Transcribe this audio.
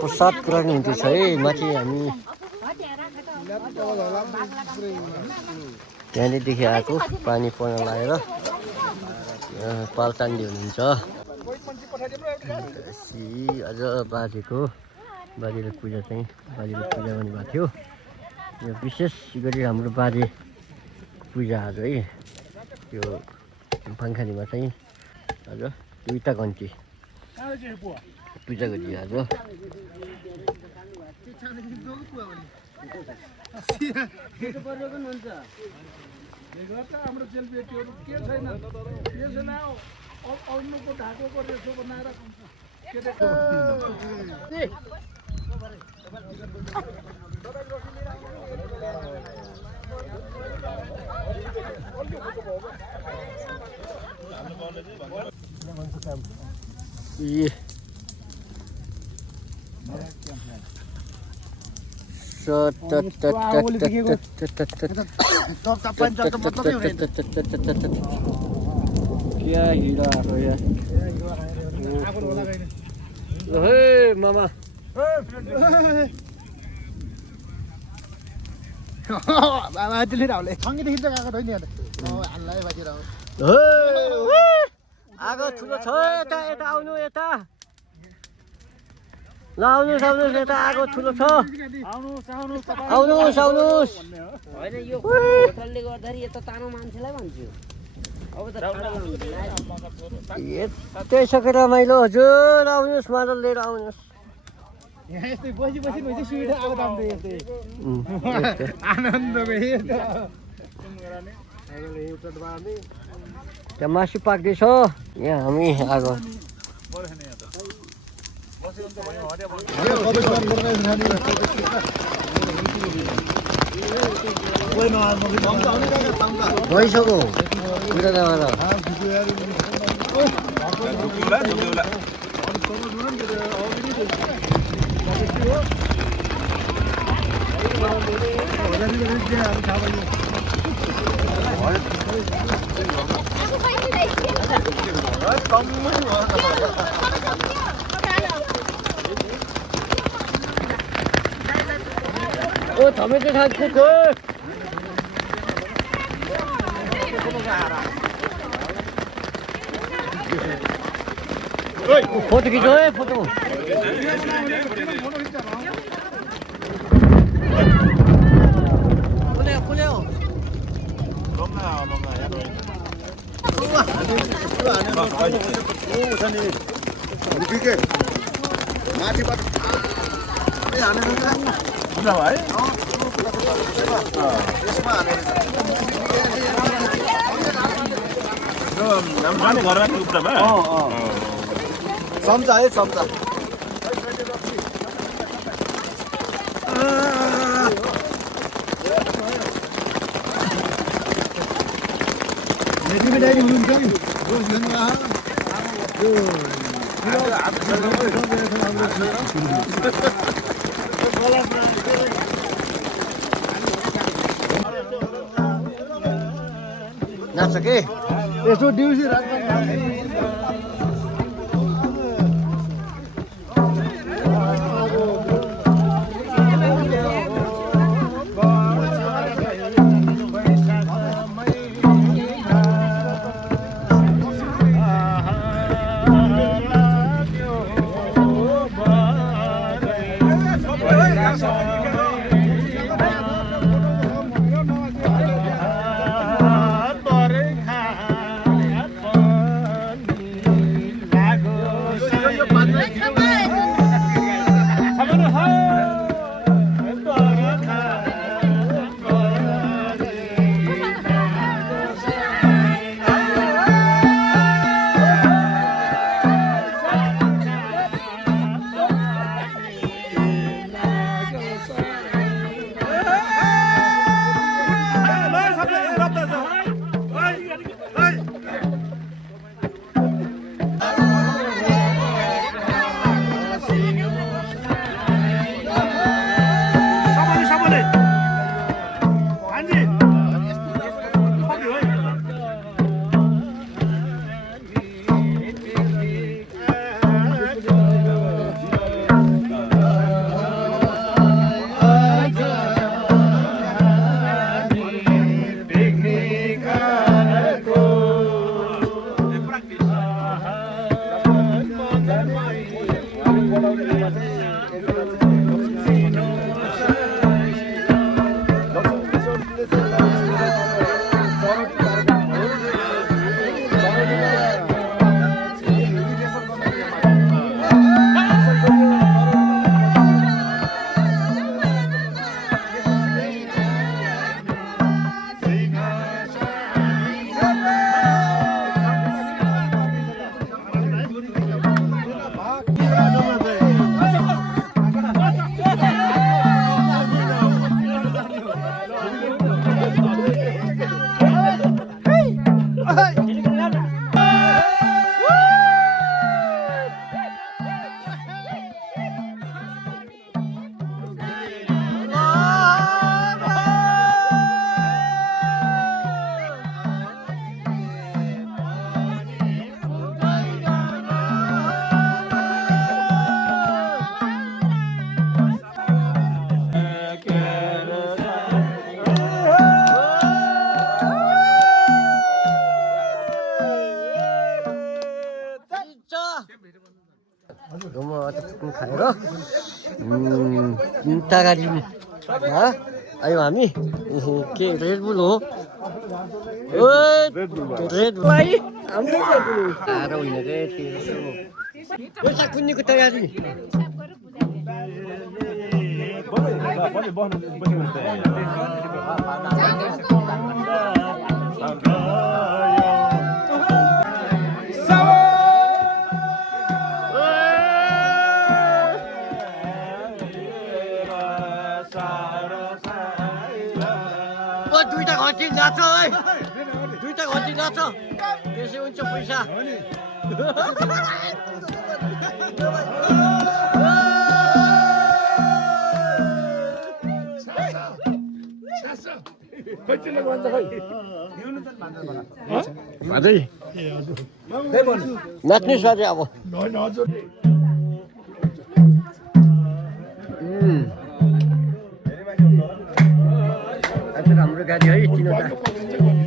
प्रसाद पुऱ्याउनु हुँदैछ है माथि हामी त्यहाँदेखि आएको पानी पर्न लागेर पाल्टान्डी हुनुहुन्छ अझ बाजेले पूजा गर्नुभएको थियो यो विशेष गरी हाम्रो बाजे पूजा आज है त्यो पाङखालीमा चाहिँ आज 2टा घन्टी पूजा गरियो आज क्या हीरा हो यार हे मामा बाजेले राउले सँगैदेखि चाहिँ गएको थियो नि अन्त हाललाई बाजेर आगो ठुलो छ यता यता आउनु यता ल आउनुहोस् यता आगो ठुलो छ आउनुहोस् होइन यो होटलले गर्दाखेरि यता तानो मान्छेलाई भन्छु अब त त्यही सकेर रमाइलो हजुर आउनुहोस् मादल लिएर आउनुहोस् यहाँ यस्तै बसी भइसक्यो सुविधा आएको दाम त यस्तै आनन्द त्यहाँ मासु पाक्दैछ यहाँ हामी आगो भइसक्यो ओ टमेटो साग कुको फोटो खिचो है फोटो चम्चा है चम्चा नाच्छ के यसो दिउँसी रात खुट्टा गाडी आयौँ हामी के रेडबुल हो रेडबुल हाम्रो आएर होइन के कुन्नी खुट्टा गाडी दुईटा घन्टी नाच है दुईटा घन्टी नाच त्यसै हुन्छ पैसा नाच्ने सरी अब हाम्रो गाडी है 3 वटा